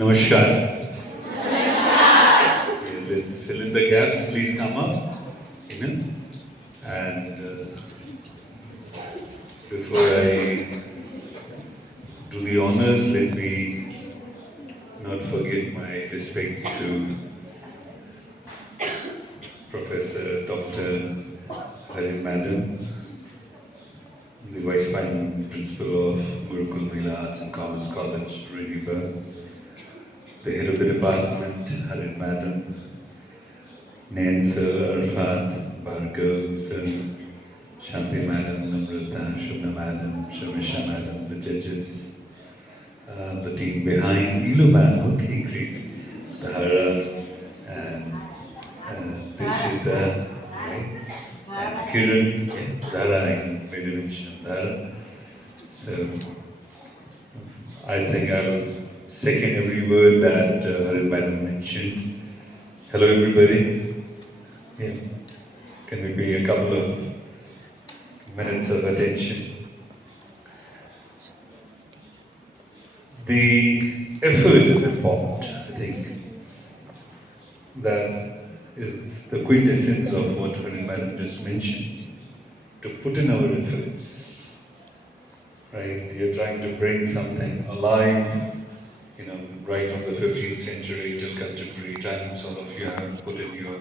Namaskar. Okay, let's fill in the gaps. Please come up. And before I do the honors, let me not forget my respects to Professor Dr. Harin Madam, the Vice Principal of Gurukul Mahila Arts and Commerce College, Reniba, the head of the department, Harin Madam, Nain Sir, Arfat, Bhargav Sir, Shanti Madam, Namrata, Shubna Madam, Shamisha Madam, the judges, the team behind, Ilu Madam, okay, great, Dhara, and Dishita, right? And Kiran, yeah, Dhara, I made a mention of Dhara. So, I think I'll second every word that Harin Madam mentioned. Hello everybody. Yeah. Can we be a couple of minutes of attention? The effort is important, I think. That is the quintessence of what Harin Madam just mentioned. To put in our efforts, right? You're trying to bring something alive, right from the 15th century till contemporary times. All of you have put in your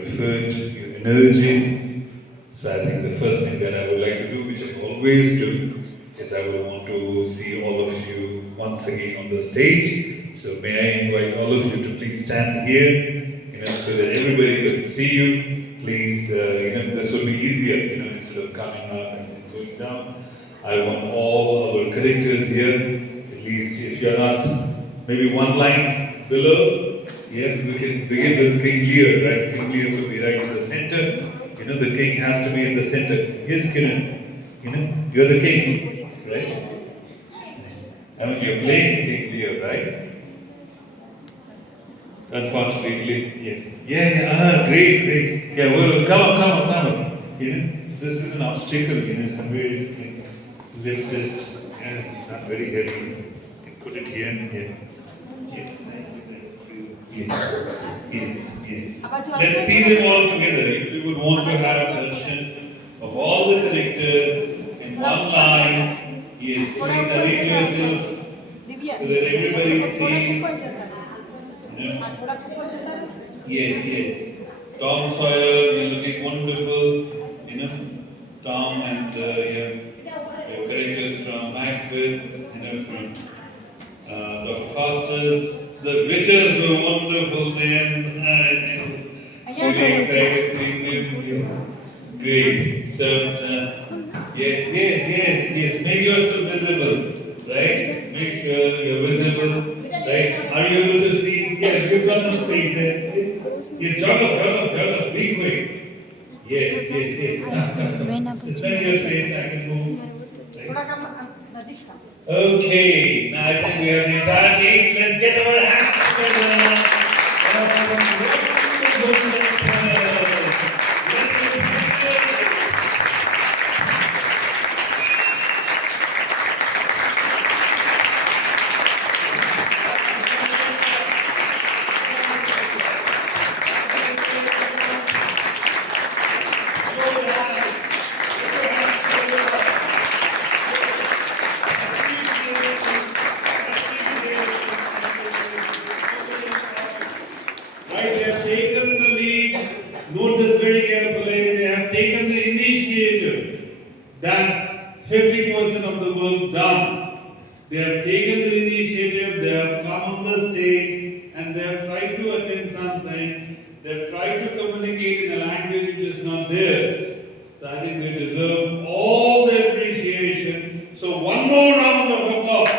effort, your energy. So I think the first thing that I would like to do, which I always do, is I would want to see all of you once again on the stage. So may I invite all of you to please stand here, so that everybody can see you. Please, this will be easier, instead of coming up and then going down. I want all our characters here, at least if you're not, maybe one line below. Yeah, we can begin with King Lear, right? King Lear will be right in the center. The king has to be in the center. Yes, Kiran, you're the king, right? I mean, you're playing King Lear, right? Unfortunately, yeah. Great. Yeah, well, come up. This is an obstacle, somewhere you can lift it. Yeah, it's not very heavy. You can put it here and here. Yes, Yes. Let's see them all together. If we would want to have a version of all the characters in one line, yes, please arrange yourself so that everybody sees. Yes. Tom Sawyer, you're looking wonderful. Tom and your characters from Macbeth, from Dr. Foster's. The witches were wonderful then. I was really excited seeing them. Great. So, yes. Make yourself visible, right? Make sure you're visible, right? Are you able to see? Yes, we've got some space there. Yes, jog up, big way. Yes. Come. It's plenty of space, I can move. Right? Okay, now I think we have the entire team. Let's get our hands together. That's 50% of the work done. They have taken the initiative, they have come on the stage, and they have tried to attempt something. They have tried to communicate in a language which is not theirs. So I think they deserve all the appreciation. So one more round of applause.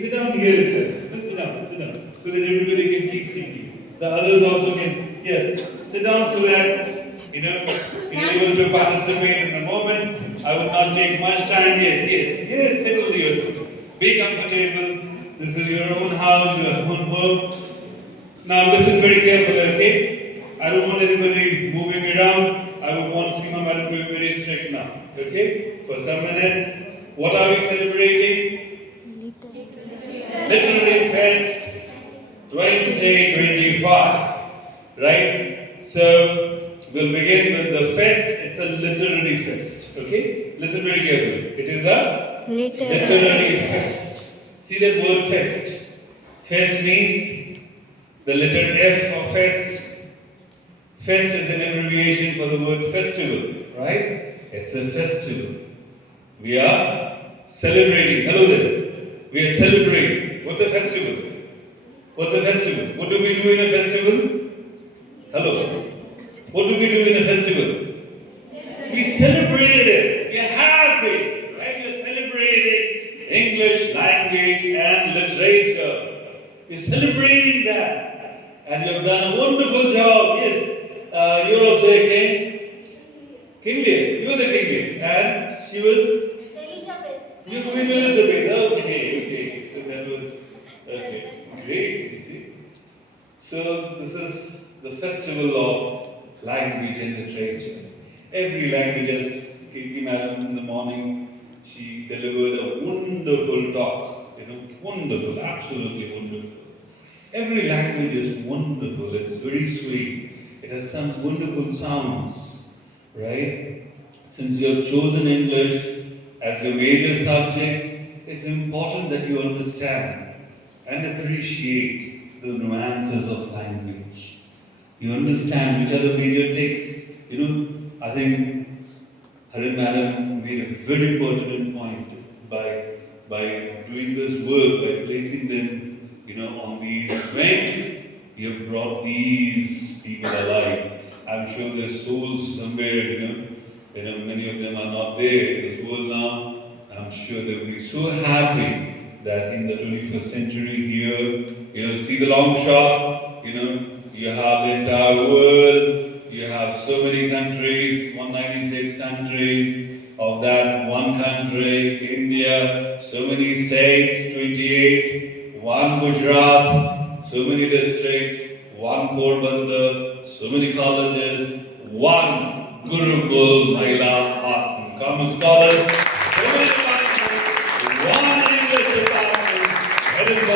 Sit down here itself. Sit down. So that everybody can keep seeing you. The others also can. Yeah. sit down so that, you're able to participate in the moment. I will not take much time. Yes, settle yourself. Be comfortable. This is your own house, your own work. Now listen very carefully, okay? I don't want anybody moving around. I would want Sima Madam to be very strict now, okay? For some minutes. What are we celebrating? Literary Fest 2025, right? So we'll begin with the fest. It's a literary fest, okay? Listen very carefully. It is a literary fest. See that word fest. Fest means the letter F of fest. Fest is an abbreviation for the word festival, right? It's a festival. We are celebrating. Hello there. We are celebrating. What's a festival? What's a festival? What do we do in a festival? Hello. What do we do in a festival? We celebrate it. We are happy. Right? We are celebrating English language and literature. We are celebrating that. And you have done a wonderful job. Yes. You're also a king. King Lear. You are the king Lear. And she was? You Queen Elizabeth. Okay. So that was great. You see. So this is the festival of language and literature. Every language, as Kirti Madam in the morning, she delivered a wonderful talk. Wonderful, absolutely wonderful. Every language is wonderful. It's very sweet. It has some wonderful sounds, right? Since you have chosen English as your major subject, it's important that you understand and appreciate the nuances of language. You understand which are the major texts. I think Harin Madam made a very pertinent point by doing this work, by placing them, on these events. You have brought these people alive. I'm sure their souls somewhere, many of them are not there in this world now. I'm sure they'll be so happy that in the 21st century here, see the long shot, you have the entire world, you have so many countries, 196 countries, of that one country, India, so many states, 28, one Gujarat, so many districts, one Porbandar, so many colleges, one Gurukul, Mahila, Arts and Commerce College, so many departments, one English department, headed by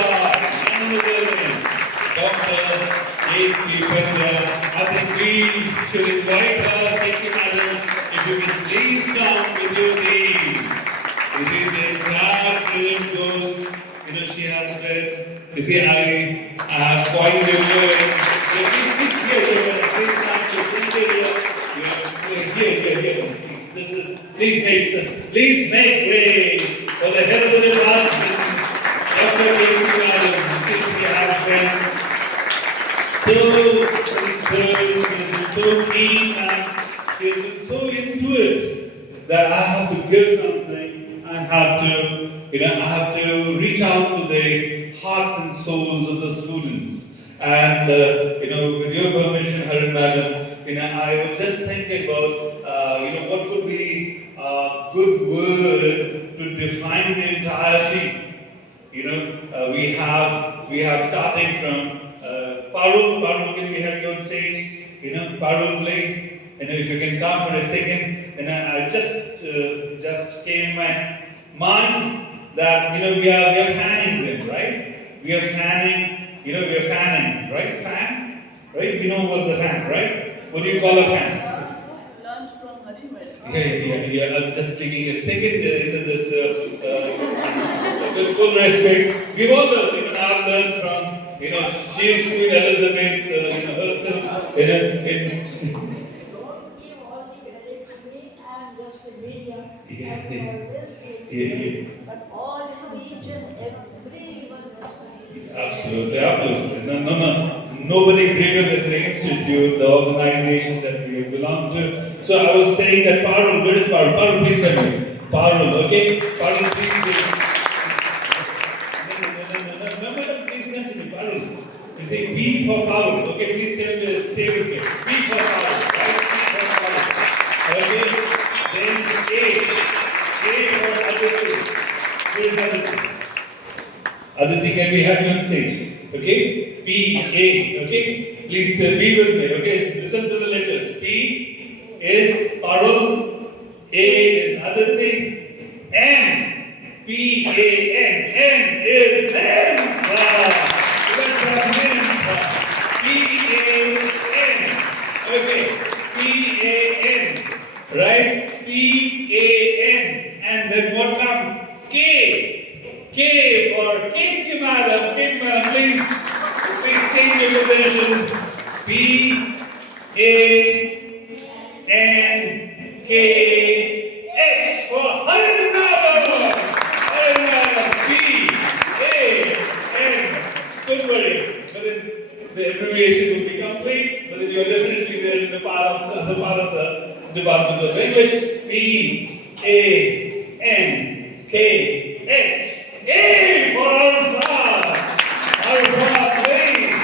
Dr. A.P. Pandya. I think we should invite her, thank you madam, if you can please come with your name. You see, the entire film goes, she has said, you see, I have pointed her, please make way for the head of the department, Dr. A.P. Madam, we have been so concerned, so keen, and she has been so into it that I have to give something. I have to reach out to the hearts and souls of the students. And with your permission, Harin Madam, I was just thinking about what could be a good word to define the entirety. We have starting from Parul, can we have you on stage? Parul, please. If you can come for a second. I just came in my mind that we are fanning them, right? We are fanning, right? Fan, right? We know what's the fan, right? What do you call a fan? Learned from Harin. Yeah. I'm just taking a second into this with full respect. We've all learned, even I've learned from, she's Queen Elizabeth, herself, Don't give all the credit to me, I am just a medium. I have always been but all each and everyone was Absolutely. No. Nobody greater than the institute, the organization that we belong to. So I was saying that Parul, where is Parul? Parul, please come here. Parul, okay? Parul, please. No, please continue. Parul. You say P for Paul. Okay, please stay with me. P for Paul, right? P for Paul. Okay, then A for Aditi. Where is Aditi? Aditi, can we have you on stage? Okay, P, A, okay? Please be with me, okay? Listen to the letters. P is Parul, A is Aditi, N. P-A-N. N is Mensa. Let's have Mensa. P-A-N. Okay. P-A-N. Right? P-A-N. And then what comes? K. K for Kiki Madam. Kiki Madam, please take your position. P-A-N-K-H for Harinadam. Don't worry, but then the abbreviation will be complete, but then you are definitely there in the as a part of the Department of English. P-A-N-K-H. A for Alpha. Alpha, please.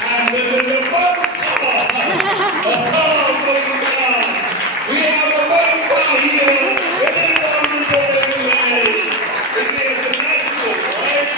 And this is the first car. We have a first car here within the Government of English. It is the national, right?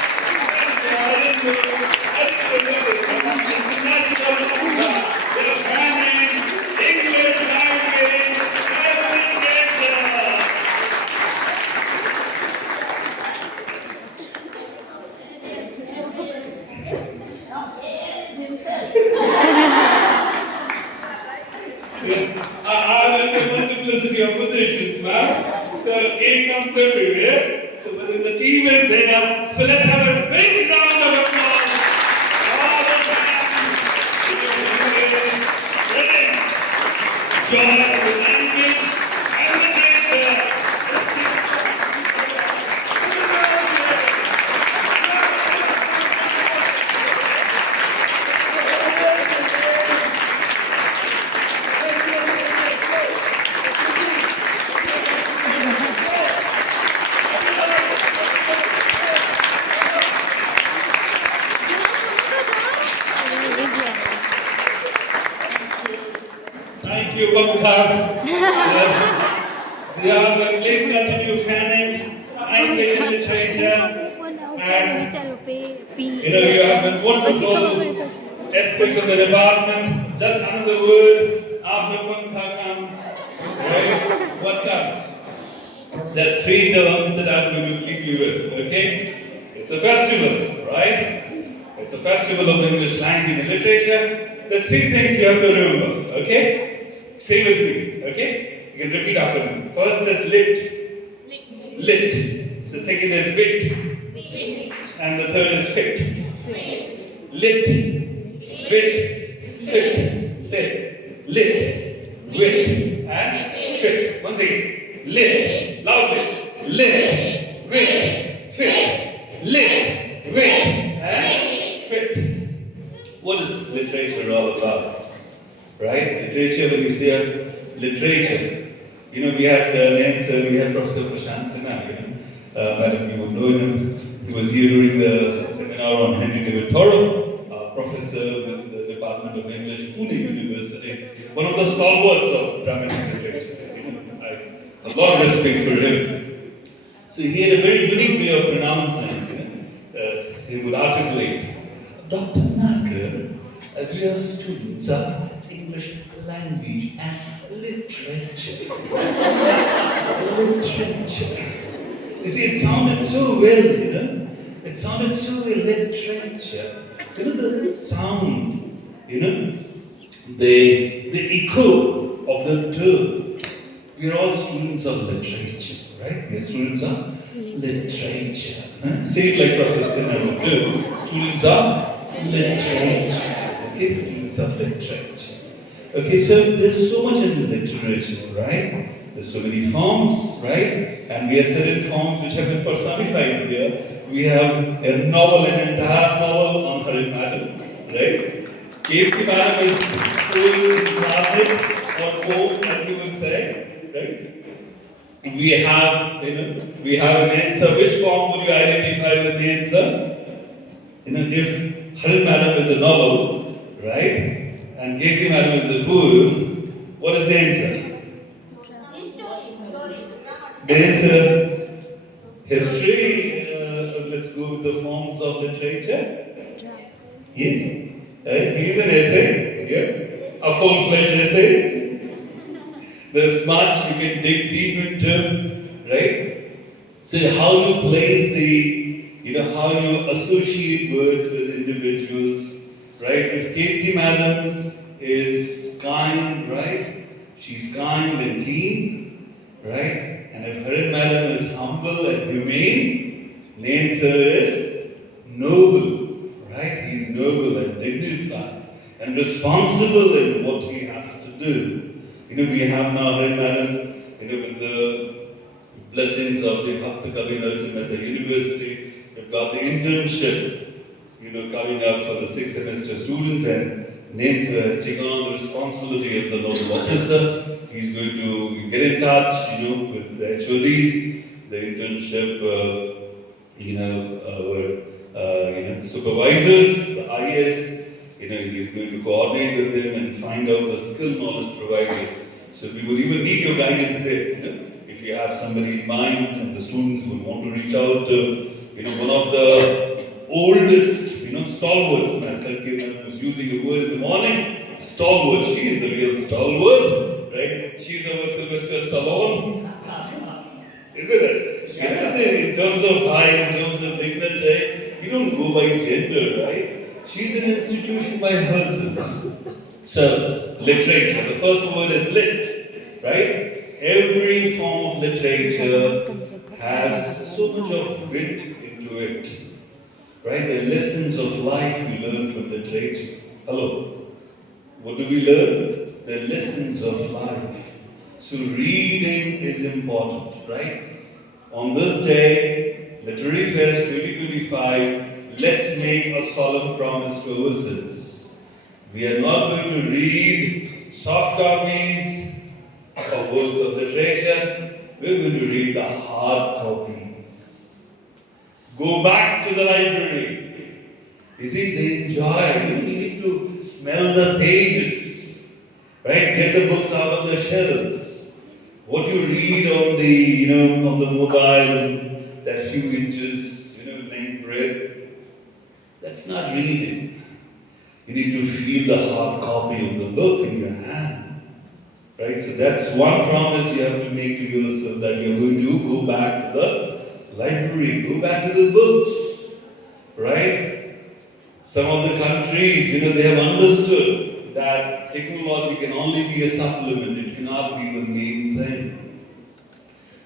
I have a multiplicity of positions, ma'am. So A comes everywhere. So whether the team is there. So let's have a big round of applause. All the fans. Join the language and the nature. Thank you, Pankaj. Please continue fanning English literature. And you have been wonderful aspects of the department. Just another word after Pankaj comes. Right? What comes? There are three terms that I'm going to leave you with. Okay? It's a festival, right? It's a festival of English language and literature. The three things you have to remember. Okay? Say with me, okay? You can repeat after me. First is lit. Lit. The second is wit. And the third is fit. Lit. Wit. Fit. Say lit. Wit. And fit. Once again. Lit. Loudly. Lit. Wit. Fit. Lit. Wit. And fit. What is literature all about? Right? Literature, when you say literature, we had Nancy, we had Professor Prashant Sinha, Madam, you would know him. He was here during the seminar on Henry David Thoreau, professor with the Department of English, Pune University, one of the stalwarts of dramatic literature. I have a lot of respect for him. So he had a very unique way of pronouncing. He would articulate, Dr. Nagar, dear students of English language and literature. Literature. You see, it sounded so well, It sounded so well, literature. The sound, the echo of the term. We are all students of literature, right? We are students of literature. Say it like Professor Sinha would do. Students of literature. Okay, students of literature. Okay, so there's so much in literature, right? There's so many forms, right? And we have certain forms which have been personified here. We have a novel, an entire novel on her madam, right? K.P. Madam is doing classic or poem, as you would say, right? We have, we have an answer. Which form would you identify with the answer? If Haran Madam is a novel, right, and Kirti Madam is a poem, what is the answer? The answer, history. Let's go with the forms of literature. Yes. Here's an essay. Here, a full-fledged essay. There's much you can dig deep into, right? So how you place how you associate words with individuals, right? If Kirti Madam is kind, right? She's kind and keen, right? And if Haran Madam is humble and humane, Nain sir is noble, right? He's noble and dignified and responsible in what he has to do. We have now Haran Madam, with the blessings of the Bhakta Kavi Narasimha at the university. We've got the internship, coming up for the 6th semester students, and Nain sir has taken on the responsibility as the nodal officer. He's going to get in touch, with the HODs, the internship, supervisors, the IS. He's going to coordinate with them and find out the skill knowledge providers. So we would even need your guidance there. If you have somebody in mind, and the students would want to reach out to, one of the oldest, stalwarts. Kalki was using a word in the morning, stalwart. She is a real stalwart, right? She's our Sylvester Stallone, isn't it? In terms of height, in terms of dignity, you don't go by gender, right? She's an institution by herself. So, literature. The first word is lit, right? Every form of literature has so much of wit into it, right? The lessons of life we learn from literature. Hello? What do we learn? The lessons of life. So reading is important, right? On this day, Literary Fest 2025, let's make a solemn promise to ourselves. We are not going to read soft copies of works of literature. We're going to read the hard copies. Go back to the library. You see, they enjoy. You need to smell the pages, right? Get the books out of the shelves. What you read on the mobile, that few inches, length breadth, that's not reading. You need to feel the hard copy of the book in your hand. Right? So that's one promise you have to make to yourself, that you're going to go back to the library, go back to the books. Right? Some of the countries, they have understood that technology can only be a supplement, it cannot be the main thing.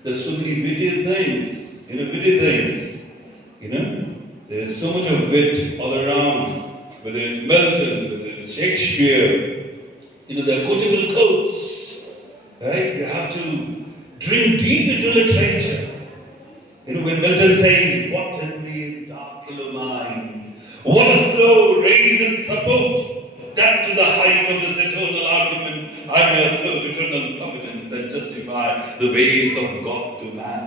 There's so many witty things. There's so much of wit all around. Whether it's Milton, whether it's Shakespeare, there are quotable quotes, right? You have to drink deep into literature. When Milton says, "What in me is dark ill mine? What is low, raise and support? That to the height of this eternal argument, I may assert eternal providence and justify the ways of God to man."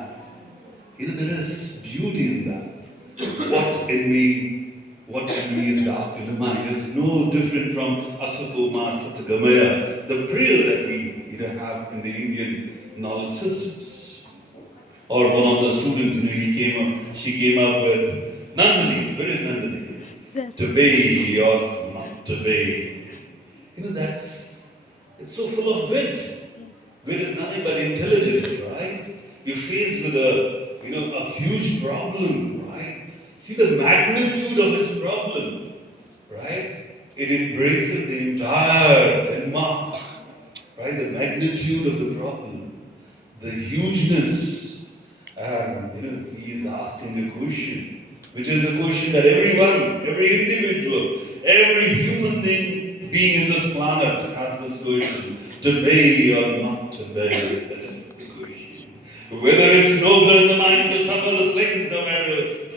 There is beauty in that. What in me is dark in the mind. It's no different from Asukoma Satagamaya, the prayer that we have in the Indian knowledge systems. Or one of the students, she came up with Nandini. Where is Nandini? To be or not to be. It's so full of wit. Wit is nothing but intelligence, right? You're faced with a huge problem, right? See the magnitude of this problem, right? It embraces the entire Denmark, right? The magnitude of the problem, the hugeness. And, he is asking a question, which is a question that everyone, every individual, every human being in this planet has this question: to be or not to be. That is the question. Whether it's noble in the mind to suffer the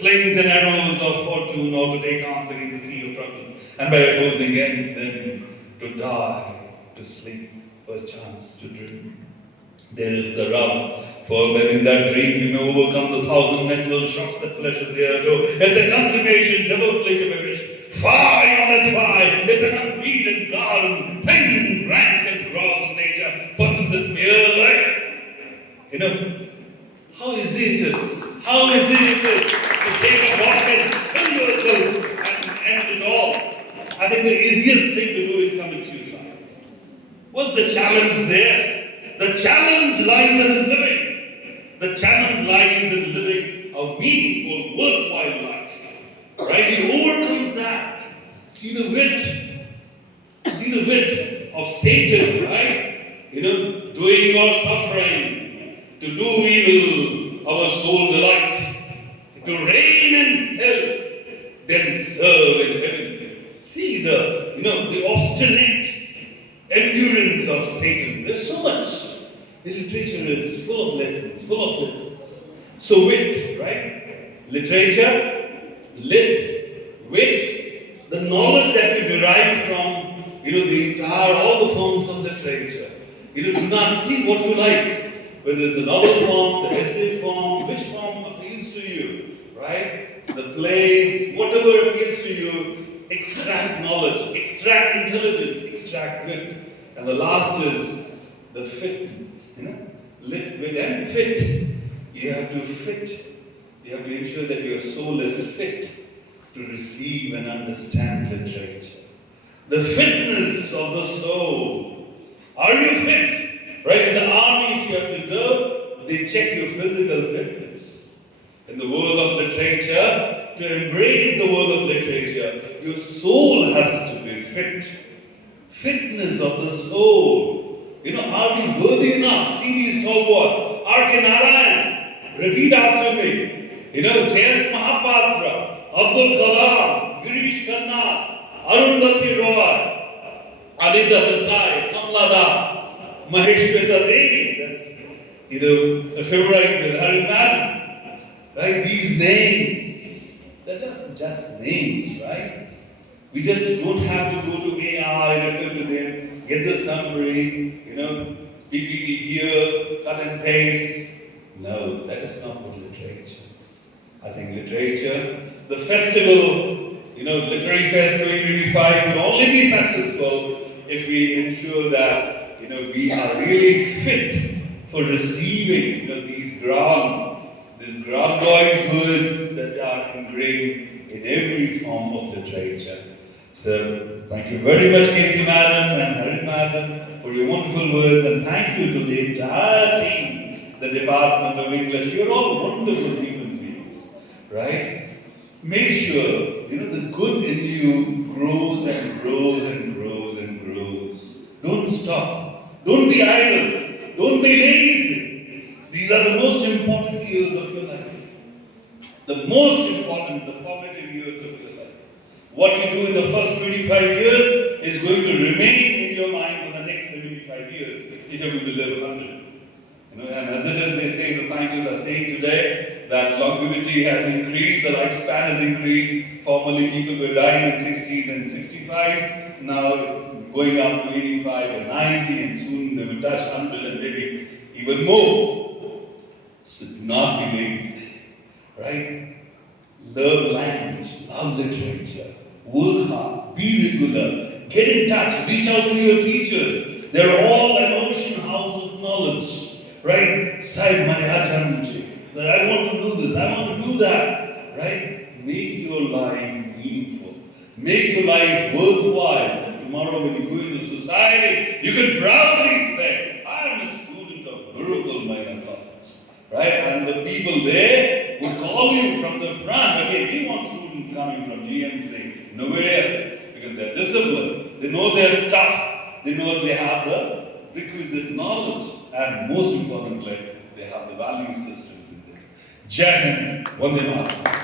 slings and arrows of fortune, or to take arms against the sea of trouble, and by opposing end, then to die, to sleep, perchance to dream. There is the rub For then in that dream you may overcome the 1,000 mental shocks that pleasures here too. It's a consummation, never play of a wish. Fire on its fire, it's an unbeaten garden, thin, rank and gross of nature, possesses it mere life. You know, how easy it is, to take a walk and kill yourself and end it all. I think the easiest thing to do is commit suicide. What's the challenge there? The challenge lies in living. The challenge lies in living a meaningful, worthwhile life. Right? He overcomes that. See the wit of Satan, right? You know, doing or suffering, to do evil, our soul delight, to reign in hell, then serve in heaven. See the obstinate endurance of Satan. There's so much. The literature is full of lessons. So wit, right? Literature, wit, the knowledge that you derive from, all the forms of literature. Do not see what you like, whether it's the novel form, the essay form, which form appeals to you, right? The plays, whatever appeals to you, extract knowledge, extract intelligence, extract wit. And the last is the fitness, wit and fit. You have to fit. You have to ensure that your soul is fit to receive and understand literature. The fitness of the soul. Are you fit? Right? In the army, if you have to go, they check your physical fitness. In the world of literature, to embrace the world of literature, your soul has to be fit. Fitness of the soul. Are we worthy enough? See these stalwarts. R.K. Narayan. Repeat after me. Jayant Mahapatra, Abdul Kalam, Girish Khanna, Arundhati Roy, Anita Desai, Kamala Das, Maheshweta Devi. That's, a favorite with Harin Madam. Right? These names. They're not just names, right? We just don't have to go to AI, refer to them, get the summary, PPT here, cut and paste. No, that is not what literature. I think literature, the festival, Literary Fest 2025 will only be successful if we ensure that, we are really fit for receiving, these grand words that are engraved in every form of literature. So, thank you very much, Kirti Madam and Harit Madam, for your wonderful words, and thank you to the entire team, the Department of English. You're all wonderful human beings, right? Make sure, the good in you grows and grows and grows and grows. Don't stop. Don't be idle. Don't be lazy. These are the most important years of your life. The most important, the formative years of your life. What you do in the first 25 years is going to remain in your mind for the next 75 years if you're going to live 100. And as it is, they say, the scientists are saying today that longevity has increased, the lifespan has increased. Formerly, people were dying in 60s and 65s. Now it's going up to 85 and 90, and soon they will touch 100 and maybe even more. So do not be lazy, right? Love language, love literature. Work hard, be regular, get in touch, reach out to your teachers. They're all an ocean house of knowledge, right? Sai Marihajanji, that I want to do this, I want to do that, right? Make your life meaningful, make your life worthwhile. And tomorrow when you go into society, you can proudly say, I am a student of Gurukul Mahila College, right? And the people there will call you from the front. Again, we want students coming from GMC. Nowhere else, because they're disciplined, they know their stuff, they know they have the requisite knowledge, and most importantly, they have the value systems in there. Jai Hind, Vande Mataram.